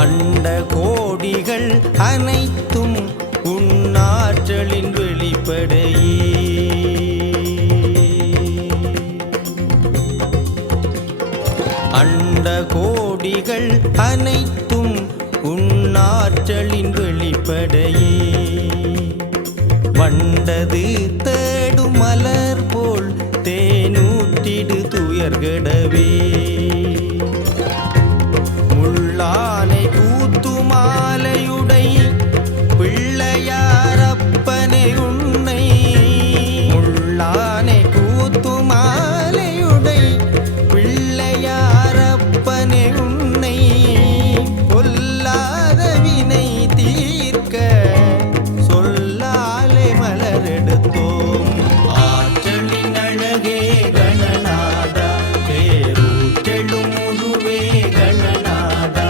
அண்ட கோடிகள் அனைத்தும் உன்னாற்றலின் வெளிப்படையே. அண்ட கோடிகள் அனைத்தும் உன்னாற்றலின் வெளிப்படையே. வண்டது தேடும் மலர் போல் தேனூற்றிடு துயர்கடவே. முள்ளானை கூத்துமாலையுடை பிள்ளையாரப்பனை உன்னை. முள்ளானை கூத்துமாலையுடை பிள்ளையாரப்பனை உன்னை. கொல்லாத வினை தீர்க்க சொல்லாலே மலரெடுத்தோம். ஆற்றலின் அழகே கணநாதா, பேரூற்றெழும் முழுவே கணநாதா,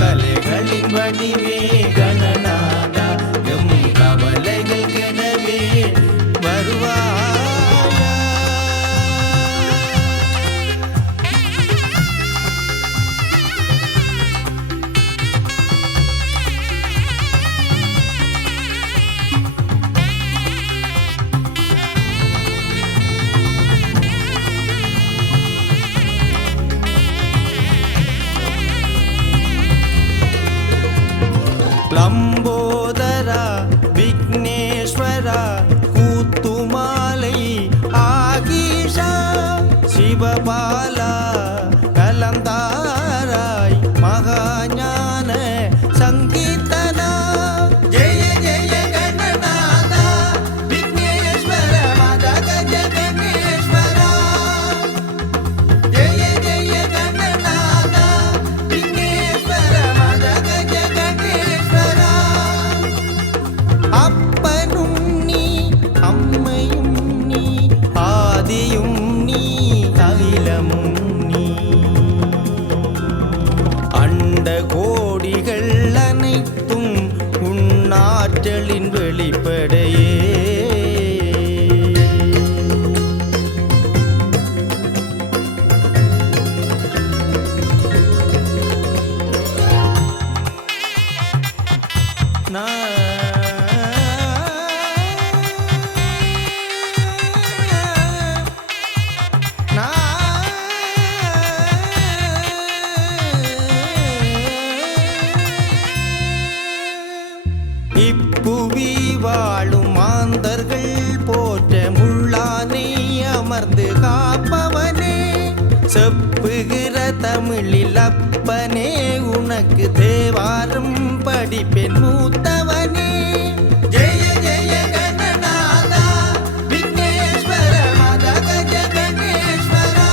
கலைகளின் வடிவே கணநாதா, எம் கவலைகள் கெடவே வருவாயா. லம்போதரா விக்னேஸ்வரா கூத்துமாலை ஆகீஷா சிவபாலா கலந்தாராய் மகாஞான சங்கீதனா. ஜெய ஜெய கணநாதா விக்னேஸ்வர மதகஜ கணேஸ்வரா. ஜெய ஜெய கணநாதா விக்னேஸ்வர மதகஜ கணேஸ்வரா. அப்பனும் நீ அம்மையும் நீ ஆதியும் நீ அகிலமும் நீ. அண்ட கோடிகள் அனைத்தும் உன்னாற்றலின் வெளிப்படையே. இப்புவி வாழும் மாந்தர்கள் போற்ற முள்ளானை அமர்ந்து காப்பவனே. செப்புகிற தமிழில் அப்பனே உனக்கு தேவாரம் படிப்பெண் மூத்தவனே. ஜெய ஜெய கணநாதா விக்னேஸ்வர மதகஜ கணேஸ்வரா.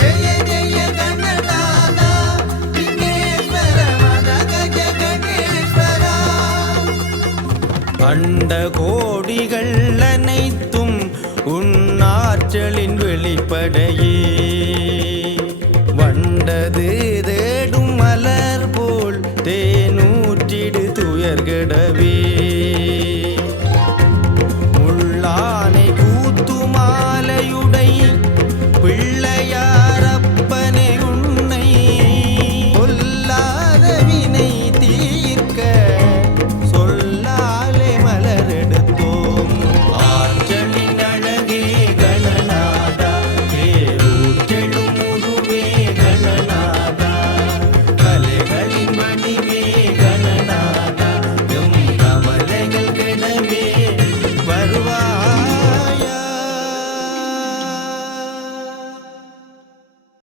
ஜெய ஜெய கணநாதா விக்னேஸ்வர மதகஜ கணேஸ்வரா. அண்ட கோடிகள் அனைத்தும் உன்னாற்றலின் வெளிப்படையே. வண்டது தேடும் மலர் போல் தேனூற்றிடு துயர்கடவே. முள்ளானை கூத்துமாலையுடை பிள்ளையார்